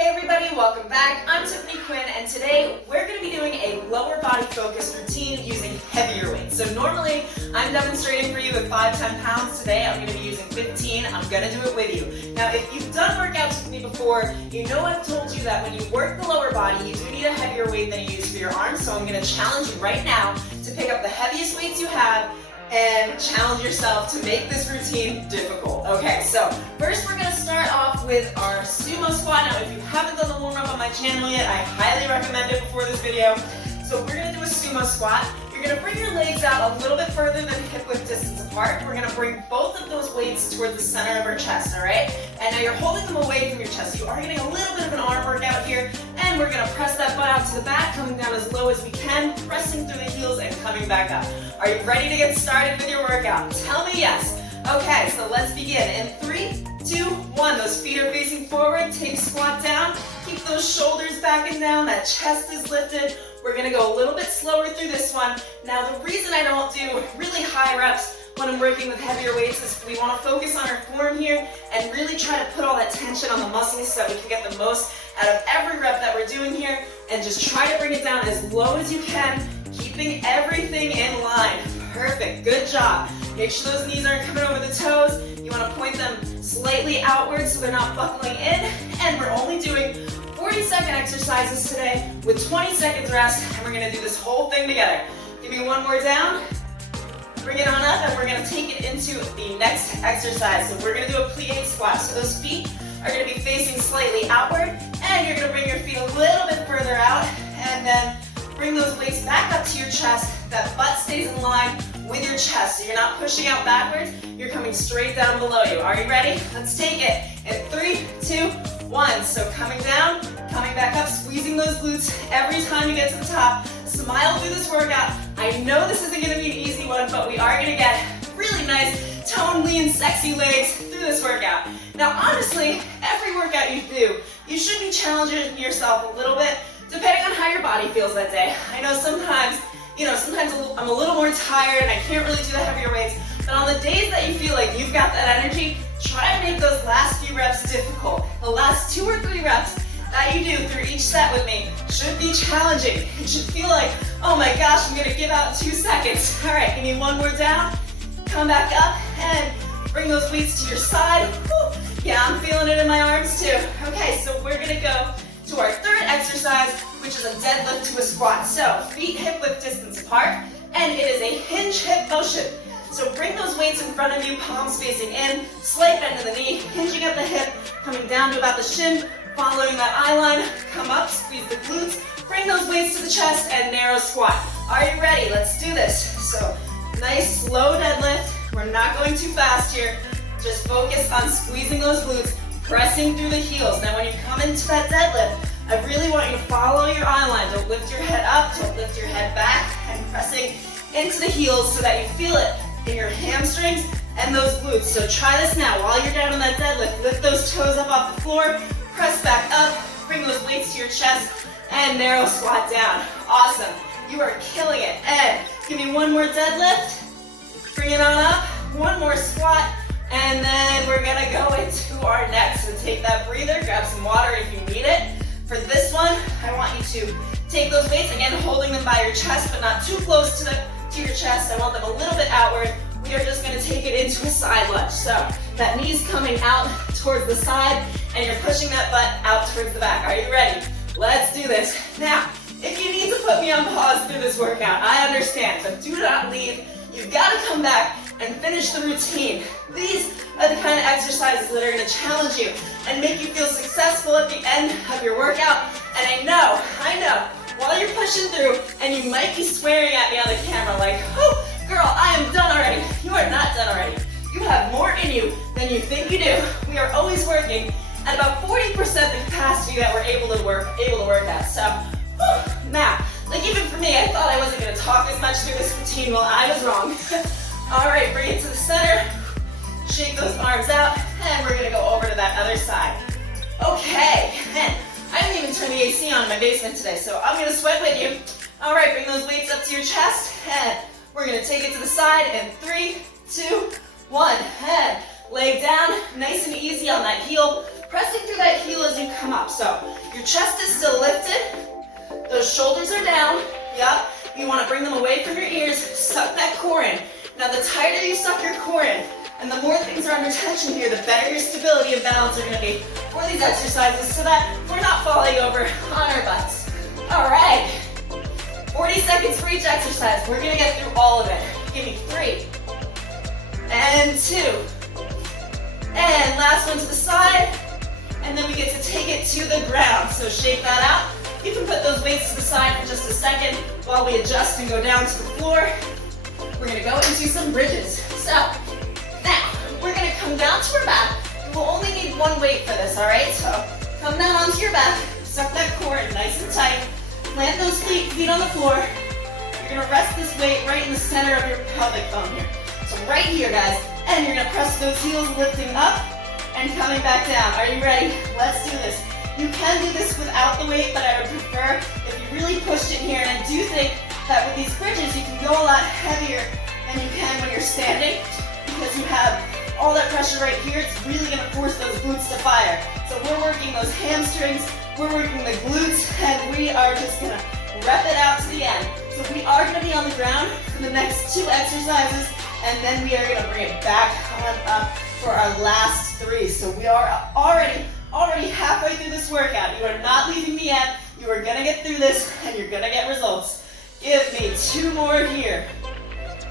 Hey everybody, welcome back. I'm Tiffany Quinn, and today we're going to be doing a lower body focused routine using heavier weights. So normally I'm demonstrating for you with 5-10 pounds. Today I'm going to be using 15. I'm going to do it with you. Now if you've done workouts with me before, you know I've told you that when you work the lower body, you do need a heavier weight than you use for your arms. So I'm going to challenge you right now to pick up the heaviest weights you have and challenge yourself to make this routine difficult. Okay, so first we're gonna start off with our Sumo Squat. Now if you haven't done the warm-up on my channel yet, I highly recommend it before this video. So we're gonna do a Sumo Squat. You're gonna bring your legs out a little bit further than hip width distance apart. We're gonna bring both of those weights towards the center of our chest, all right? And now you're holding them away from your chest. You are getting a little bit of an arm workout here, and we're gonna press that butt out to the back, coming down as low as we can, pressing through the heels and coming back up. Are you ready to get started with your workout? Tell me yes. Okay, so let's begin. In 3, 2, 1. Those feet are facing forward. Take squat down. Keep those shoulders back and down. That chest is lifted. We're gonna go a little bit slower through this one. Now the reason I don't do really high reps when I'm working with heavier weights is we wanna focus on our form here and really try to put all that tension on the muscles so that we can get the most out of every rep that we're doing here, and just try to bring it down as low as you can, keeping everything in line. Perfect, good job. Make sure those knees aren't coming over the toes. You wanna point them slightly outwards so they're not buckling in, and we're only doing 40-second exercises today with 20 seconds rest, and we're gonna do this whole thing together. Give me one more down. Bring it on up, and we're gonna take it into the next exercise. So we're gonna do a Plea Squat. So those feet are gonna be facing slightly outward, and you're gonna bring your feet a little bit further out, and then bring those weights back up to your chest. That butt stays in line with your chest. So you're not pushing out backwards, you're coming straight down below you. Are you ready? Let's take it. In 3, 2, 1. So coming down, coming back up, squeezing those glutes every time you get to the top. Smile through this workout. I know this isn't gonna be an easy one, but we are gonna get really nice, toned, lean, sexy legs through this workout. Now honestly, every workout you do, you should be challenging yourself a little bit, depending on how your body feels that day. I know sometimes I'm a little more tired and I can't really do the heavier weights, but on the days that you feel like you've got that energy, try to make those last few reps difficult. The last 2 or 3 reps that you do through each set with me should be challenging. It should feel like, oh my gosh, I'm gonna give out in 2 seconds. All right, give me one more down, come back up, and bring those weights to your side. Whew. Yeah, I'm feeling it in my arms too. Okay, so we're gonna go to our third exercise, which is a deadlift to a squat. So feet hip width distance apart, and it is a hinge hip motion. So bring those weights in front of you, palms facing in, slight bend in the knee, hinging at the hip, coming down to about the shin, following that eye line, come up, squeeze the glutes, bring those weights to the chest, and narrow squat. Are you ready? Let's do this. So nice slow deadlift. We're not going too fast here. Just focus on squeezing those glutes, pressing through the heels. Now when you come into that deadlift, I really want you to follow your eye line. Don't lift your head up, don't lift your head back, and pressing into the heels so that you feel it in your hamstrings and those glutes. So try this now. While you're down on that deadlift, lift those toes up off the floor, press back up, bring those weights to your chest, and narrow squat down. Awesome. You are killing it. And give me one more deadlift. Bring it on up. One more squat. And then we're gonna go into our next. So take that breather, grab some water if you need it. For this one, I want you to take those weights, again, holding them by your chest, but not too close to your chest. I want them a little bit outward. We are just gonna take it into a side lunge. So that knee's coming out towards the side, and you're pushing that butt out towards the back. Are you ready? Let's do this. Now, if you need to put me on pause through this workout, I understand, but do not leave. You've got to come back and finish the routine. These are the kind of exercises that are going to challenge you and make you feel successful at the end of your workout. And I know, while you're pushing through, and you might be swearing at me on the camera like, oh, girl, I am done already. You are not done already. You have more in you than you think you do. We are always working at about 40% the capacity that we're able to work at. So, now, like even for me, I thought I wasn't going to talk as much through this routine. Well, I was wrong. All right, bring it to the center. Shake those arms out, and we're going to go over to that other side. Okay, and I didn't even turn the AC on in my basement today, so I'm going to sweat with you. All right, bring those weights up to your chest, and we're going to take it to the side in 3, 2, 1. And leg down, nice and easy on that heel. pressing through that heel as you come up. So your chest is still lifted, those shoulders are down, yep. You want to bring them away from your ears, suck that core in. Now the tighter you suck your core in, and the more things are under tension here, the better your stability and balance are going to be for these exercises so that we're not falling over on our butts. All right, 40 seconds for each exercise. We're going to get through all of it. Give me 3, and 2, and last one to the side, and then we get to take it to the ground. So shake that out. You can put those weights to the side for just a second while we adjust and go down to the floor. We're going to go into some bridges. So now we're going to come down to our back. We'll only need one weight for this, all right? So come down onto your back, suck that core in nice and tight, plant those feet on the floor. You're going to rest this weight right in the center of your pelvic bone here. So right here, guys, and you're going to press those heels lifting up and coming back down. Are you ready? Let's do this. You can do this without the weight, but I would prefer if you really pushed it here. And I do think that with these bridges, you can go a lot heavier than you can when you're standing because you have all that pressure right here. It's really going to force those glutes to fire. So we're working those hamstrings, we're working the glutes, and we are just going to rep it out to the end. So we are going to be on the ground for the next 2 exercises, and then we are going to bring it back on up for our last 3. So we are already halfway through this workout. You are not leaving the end. You are gonna get through this and you're gonna get results. Give me 2 more here.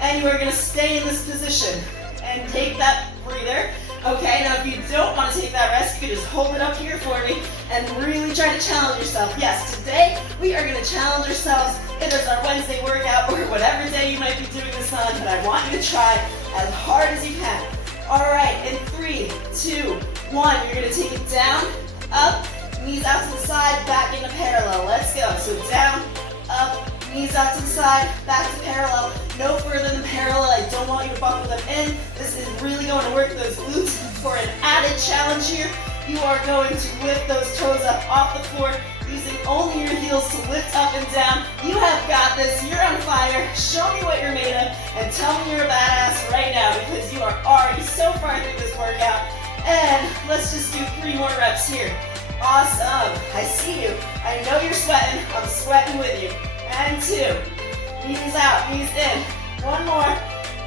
And you are gonna stay in this position and take that breather. Okay, now if you don't want to take that rest, you can just hold it up here for me and really try to challenge yourself. Yes, today we are gonna challenge ourselves. It is our Wednesday workout or whatever day you might be doing this on, but I want you to try as hard as you can. All right, in 3, 2, 1, you're gonna take it down, up, knees out to the side, back into parallel. Let's go. So down, up, knees out to the side, back to parallel. No further than parallel. I don't want you to buckle them in. This is really going to work those glutes. For an added challenge here, you are going to lift those toes up off the floor, using only your heels to lift up and down. You have got this. You're on fire. Show me what you're made of and tell me you're a badass right now because you are already so far through this workout. And let's just do 3 more reps here. Awesome. I see you. I know you're sweating. I'm sweating with you. And 2. Knees out, knees in. 1 more.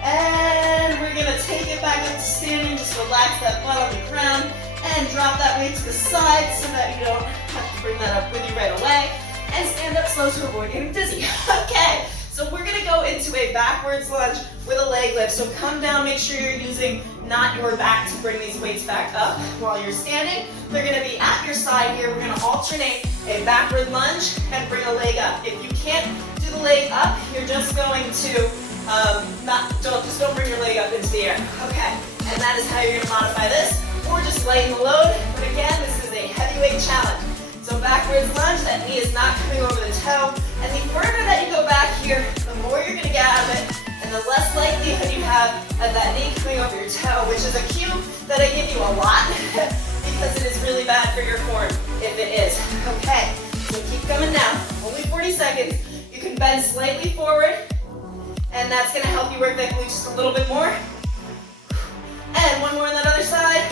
And we're going to take it back up to standing. Just relax that butt on the ground and drop that weight to the side so that you don't have to bring that up with you right away. And stand up slow to avoid getting dizzy. Okay. So we're going to go into a backwards lunge with a leg lift. So come down, make sure you're using not your back to bring these weights back up while you're standing. They're going to be at your side here. We're going to alternate a backward lunge and bring a leg up. If you can't do the leg up, you're just going to don't bring your leg up into the air. Okay, and that is how you're going to modify this, or just lighten the load. But again, this is a heavyweight challenge. So backwards lunge, that knee is not coming over the toe. And the further that you go back here, the more you're going to get out of it, and the less likelihood you have of that knee coming over your toe, which is a cue that I give you a lot because it is really bad for your core if it is. Okay, so keep coming down. Only 40 seconds. You can bend slightly forward, and that's going to help you work that glute just a little bit more. And 1 more on that other side.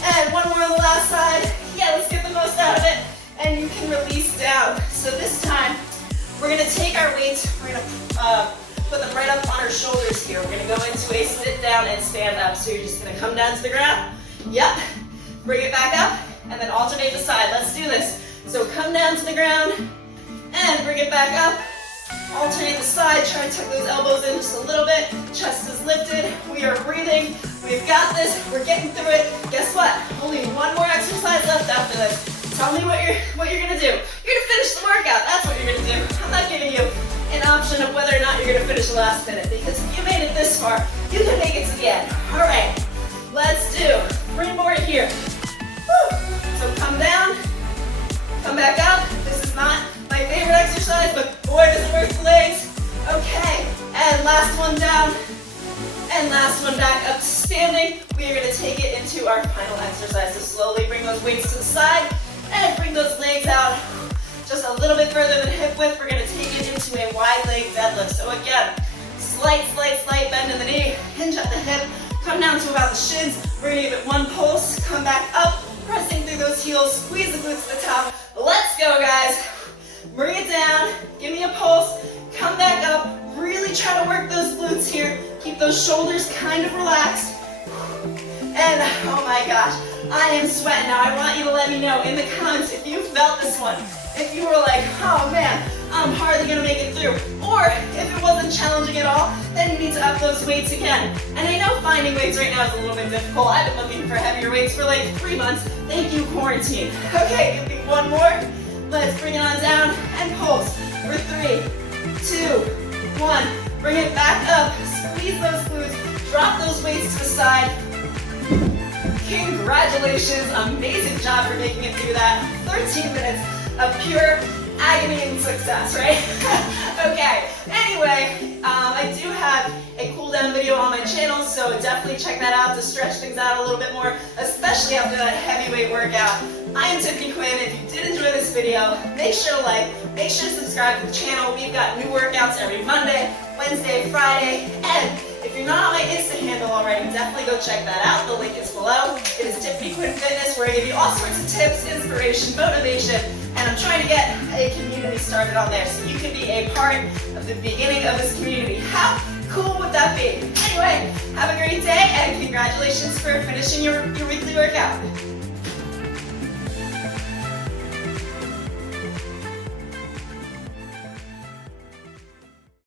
And 1 more on the last side. Yeah, let's get the most out of it. And you can release down. So this time, we're going to take our weights, we're going to put them right up on our shoulders here. We're going to go into a sit down and stand up. So you're just going to come down to the ground. Yep. Bring it back up, and then alternate the side. Let's do this. So come down to the ground, and bring it back up. Alternate the side, try to tuck those elbows in just a little bit. Chest is lifted, we are breathing. We've got this, we're getting through it. Guess what? Only 1 more exercise left after this. Tell me what you're gonna do. You're gonna finish the workout, that's what you're gonna do. I'm not giving you an option of whether or not you're gonna finish the last minute, because if you made it this far, you can make it to the end. All right, let's do 3 more here. Woo. So come down, come back up. This is not my favorite exercise, but boy, does it work the legs. Okay, and last one down, and last one back up to standing. We are going to take it into our final exercise. So slowly bring those weights to the side, and bring those legs out just a little bit further than hip width. We're going to take it into a wide leg deadlift. So again, slight bend in the knee, hinge at the hip, come down to about the shins. We're going to give it 1 pulse, come back up, heels, squeeze the glutes to the top. Let's go, guys. Bring it down, give me a pulse, come back up, really try to work those glutes here. Keep those shoulders kind of relaxed. And oh my gosh, I am sweating now. I want you to let me know in the comments if you felt this one. If you were like, oh man, I'm hardly gonna make it through. Or if it wasn't challenging at all, then you need to up those weights again. And I know finding weights right now is a little bit difficult. I've been looking for heavier weights for like 3 months. Thank you, quarantine. Okay, give me one more. Let's bring it on down and pulse for 3, 2, 1. Bring it back up. Squeeze those glutes. Drop those weights to the side. Congratulations. Amazing job for making it through that. 13 minutes of pure agony and success, right? Okay. Anyway, I do have a cool down video on my channel, so definitely check that out to stretch things out a little bit more, especially after that heavyweight workout. I am Tiffany Quinn. If you did enjoy this video, make sure to like, make sure to subscribe to the channel. We've got new workouts every Monday, Wednesday, Friday, and if you're not on my Insta handle already, definitely go check that out. The link is below. It is Tiffany Quinn Fitness, where I give you all sorts of tips, inspiration, motivation, and I'm trying to get a community started on there so you can be a part of the beginning of this community. How cool would that be? Anyway, have a great day, and congratulations for finishing your weekly workout.